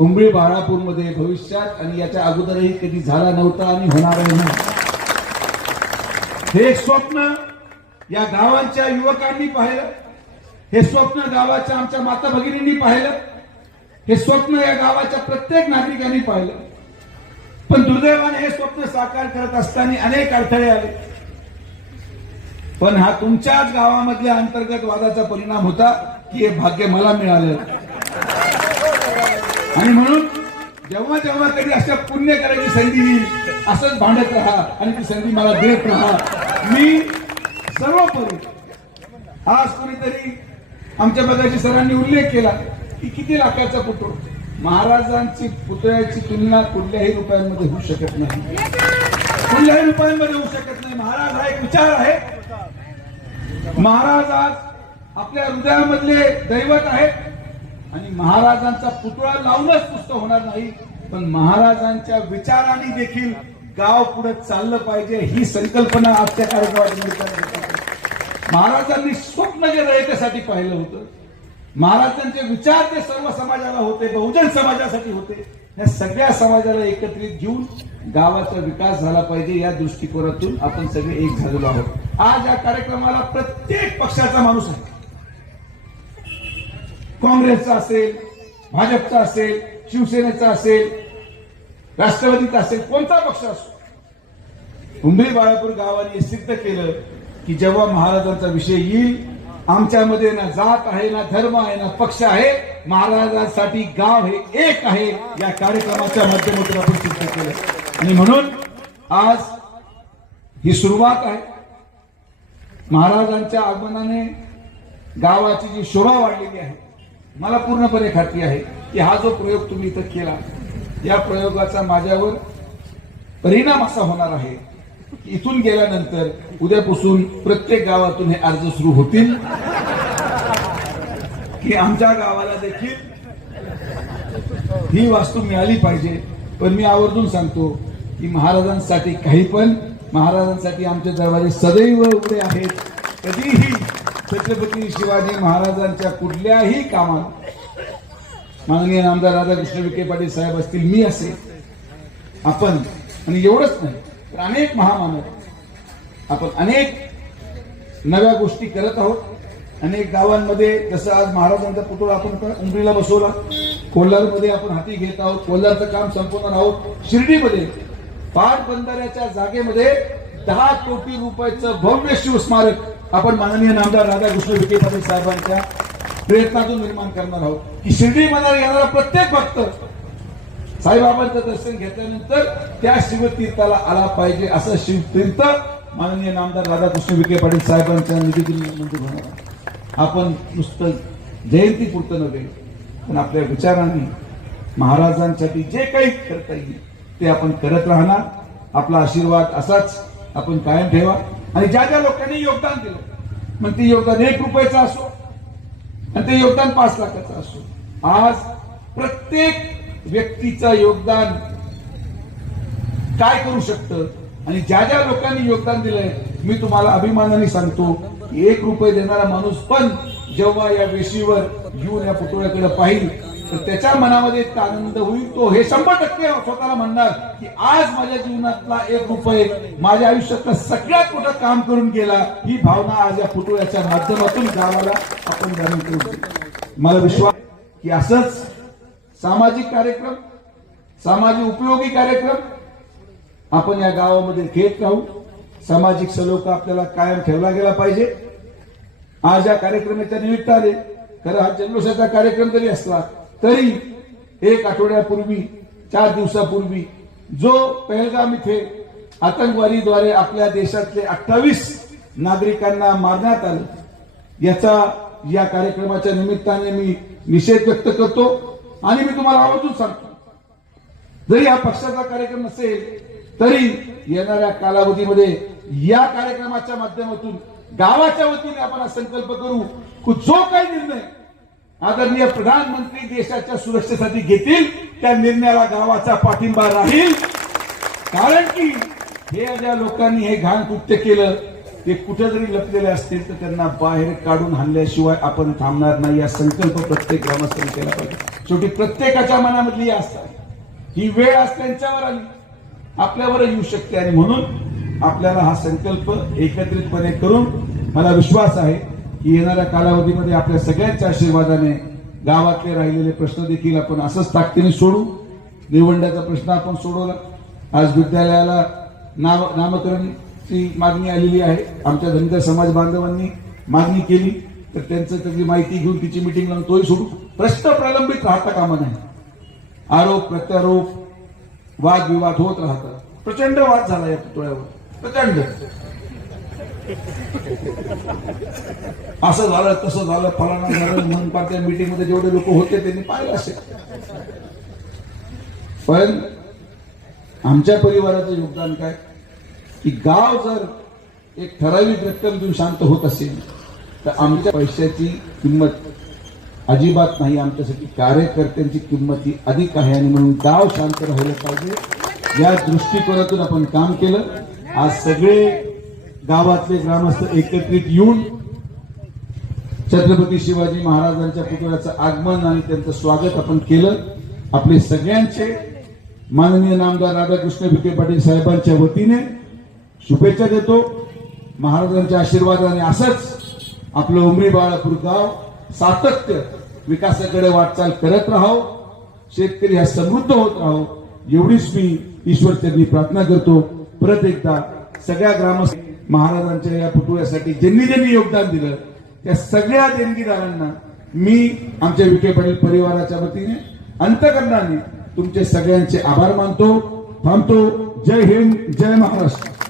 उंबळी बाळापूरमध्ये भविष्यात आणि याच्या अगोदरही कधी झाला नव्हता आणि होणारही नाही. हे स्वप्न या गावांच्या युवकांनी पाहिलं. हे स्वप्न गावाच्या आमच्या माता भगिनींनी पाहिलं. हे स्वप्न या गावाच्या प्रत्येक नागरिकांनी पाहिलं. पण दुर्दैवाने हे स्वप्न साकार करत असताना अनेक अडथळे आले. पण हा तुमच्याच गावामधल्या अंतर्गत वादाचा परिणाम होता की हे भाग्य मला मिळालं आणि म्हणून जेव्हा जेव्हा कधी अशा पुण्य करायची संधी येईल असंच भांडत राहा आणि ती संधी मला देत राहा. मी सर्वपरी आज कोणीतरी आमच्या बघायची सरांनी उल्लेख केला की किती लाखाचा पुतळ महाराजांची पुतळ्याची तुलना कुठल्याही रुपयांमध्ये होऊ शकत नाही. कुठल्याही रुपयांमध्ये होऊ शकत नाही. महाराज हा एक विचार आहे. महाराज आज आपल्या हृदयामधले दैवत आहेत. आणि महाराजांचा पुतळा लावूनच पुस्तक होणार नाही पण महाराजांच्या विचाराने देखील गाव पुढे चाललं पाहिजे ही संकल्पना आजच्या कार्यक्रमात महाराजांनी स्वप्न जे रयतेसाठी पाहिलं होतं महाराजांचे विचार ते सर्व समाजाला होते बहुजन समाजासाठी होते या सगळ्या समाजाला एकत्रित घेऊन गावाचा विकास झाला पाहिजे या दृष्टिकोनातून आपण सगळे एक झालेलो आहोत. आज या कार्यक्रमाला प्रत्येक पक्षाचा माणूस आहे. काँग्रेसचा असेल भाजपचा असेल शिवसेनेचा असेल राष्ट्रवादीचा असेल कोणता पक्ष असो. उंबरी बाळापूर गावाने सिद्ध केलं की जेव्हा महाराजांचा विषय येईल आमच्यामध्ये ना जात आहे ना धर्म आहे ना पक्ष आहे महाराजांसाठी गाव हे एक आहे या कार्यक्रमाच्या माध्यमातून आपण सिद्ध केलं. आणि म्हणून आज ही सुरुवात आहे. महाराजांच्या आगमनाने गावाची जी शोभा वाढलेली आहे मला पूर्णपणे खात्री आहे की हा जो प्रयोग तुम्ही इथं केला या प्रयोगाचा माझ्यावर परिणाम असा होणार आहे की इथून गेल्यानंतर उद्यापासून प्रत्येक गावातून हे अर्ज सुरू होतील. की आमच्या गावाला देखील ही वास्तू मिळाली पाहिजे. पण मी आवर्जून सांगतो की महाराजांसाठी काही पण महाराजांसाठी आमचे दरवाजे सदैव उघडे आहेत. कधीही छत्रपती शिवाजी महाराजांच्या कुठल्याही कामात माननीय आमदार राधाकृष्ण विखे पाटील साहेब असतील मी असेल आपण आणि एवढंच नाही तर अनेक महामानव आपण अनेक नव्या गोष्टी करत आहोत. अनेक गावांमध्ये जसं आज महाराजांचा पुतळा आपण उमरीला बसवला कोल्हारमध्ये आपण हाती घेत आहोत कोल्हारचं काम संपवणार आहोत. शिर्डीमध्ये पाट बंधाऱ्याच्या जागेमध्ये दहा कोटी रुपयाचं भव्य शिवस्मारक आपण माननीय नामदार राधाकृष्ण विखे पाटील साहेबांच्या प्रयत्नातून निर्माण करणार आहोत. की शिर्डीमध्ये येणारा प्रत्येक भक्त साईबाबांचं दर्शन घेतल्यानंतर त्या शिवतीर्थाला आला पाहिजे असं शिवतीर्थ माननीय नामदार राधाकृष्ण विखे पाटील साहेबांच्या निधीतून मंजूर होणार आपण नुसतं जयंती पुरतं नव्हे पण आपल्या विचारांनी महाराजांसाठी जे काही करता येईल ते आपण करत राहणार. आपला आशीर्वाद असाच आपण कायम ठेवा. आणि ज्या ज्या लोकांनी योगदान दिलं मग ते योगदान एक रुपयाचं असो आणि ते योगदान पाच लाखाचं असो. आज प्रत्येक व्यक्तीचं योगदान काय करू शकतं? आणि ज्या ज्या लोकांनी योगदान दिलंय मी तुम्हाला अभिमानाने सांगतो की एक रुपये देणारा माणूस पण जेव्हा या वेशीवर घेऊन या पुतळ्याकडे पाहिजे त्याच्या मनामध्ये एक आनंद होईल तो हे शंभर टक्के स्वतःला म्हणणार की आज माझ्या जीवनातला एक रुपये माझ्या आयुष्यातलं सगळ्यात मोठं काम करून गेला ही भावना आज या पुतळ्याच्या माध्यमातून गावाला आपण जाणून करू मला विश्वास की असंच सामाजिक कार्यक्रम सामाजिक उपयोगी कार्यक्रम आपण या गावामध्ये घेत राहू. सामाजिक सलोखा आपल्याला कायम ठेवला गेला पाहिजे. आज या कार्यक्रमाच्या निमित्ताने खरं हा जल्लोषाचा कार्यक्रम जरी असला तरी एक आठवड्यापूर्वी चार दिवसापूर्वी जो पहलगाम इथे आतंकवादीद्वारे आपल्या देशातले अठ्ठावीस नागरिकांना मारण्यात आलं याचा या कार्यक्रमाच्या निमित्ताने मी निषेध व्यक्त करतो आणि मी तुम्हाला आवर्जून सांगतो. जरी हा पक्षाचा कार्यक्रम नसेल तरी येणाऱ्या कालावधीमध्ये या कार्यक्रमाच्या माध्यमातून गावाच्या वतीने आपण हा संकल्प करू जो काही निर्णय आदरणीय प्रधानमंत्री देशाच्या सुरक्षेसाठी घेतील त्या निर्णयाला गावाचा पाठिंबा राहील. कारण की हे ज्या लोकांनी हे घाण कृत्य केलं ते कुठे जरी लपलेले असतील तर त्यांना बाहेर काढून हाणल्याशिवाय आपण थांबणार नाही. या संकल्प प्रत्येक ग्रामस्थांनी केला पाहिजे. शेवटी प्रत्येकाच्या मनामधली असतात ही वेळ आज त्यांच्यावर आली. आपल्यावर येऊ शकते. आणि म्हणून आपल्याला हा संकल्प एकत्रितपणे करून मला विश्वास आहे की येणाऱ्या कालावधीमध्ये आपल्या सगळ्यांच्या आशीर्वादाने गावातले राहिलेले प्रश्न देखील आपण असंच ताकदीने सोडू. निवंड्याचा प्रश्न आपण सोडवला. आज विद्यालयाला नाव नामकरणची मागणी आलेली आहे. आमच्या धनगर समाज बांधवांनी मागणी केली. तर त्यांचं त्याची माहिती घेऊन तिची मिटिंग लावून तोही सोडू. प्रश्न प्रलंबित राहता कामा नाही आरोप प्रत्यारोप वादविवाद होत राहतात. प्रचंड वाद झाला या पुतळ्यावर. प्रचंड. असं झालं तसं झालं फलाना झालं म्हणून पार त्या मध्ये जेवढे लोक होते त्यांनी पाहिलं असेल. पण आमच्या परिवाराचं योगदान काय? की गाव जर एक ठराविक रक्कम देऊन शांत होत असेल तर आमच्या पैशाची किंमत अजिबात नाही. आमच्यासाठी कार्यकर्त्यांची किंमत ही अधिक आहे आणि म्हणून गाव शांत राहिलं पाहिजे. या दृष्टिकोनातून आपण काम केलं. आज सगळे गावातले ग्रामस्थ एकत्रित येऊन छत्रपती शिवाजी महाराजांच्या पुतळ्याचं आगमन आणि त्यांचं स्वागत आपण केलं. आपले सगळ्यांचे माननीय नामदार राधाकृष्ण विखे पाटील साहेबांच्या वतीने शुभेच्छा देतो. महाराजांच्या आशीर्वादाने असंच आपलं उमरी बाळापूर गाव सातत्य विकासाकडे वाटचाल करत राहो. शेतकरी हा समृद्ध होत राहो. एवढीच मी ईश्वर त्यांनी प्रार्थना करतो. परत एकदा सगळ्या ग्रामस्थ महाराजांच्या या पुतळ्यासाठी ज्यांनी ज्यांनी योगदान दिलं त्या सगळ्या देणगीदारांना मी आमच्या विखे पाटील परिवाराच्या वतीने अंतकरणाने तुमचे सगळ्यांचे आभार मानतो थांबतो. जय हिंद जय महाराष्ट्र.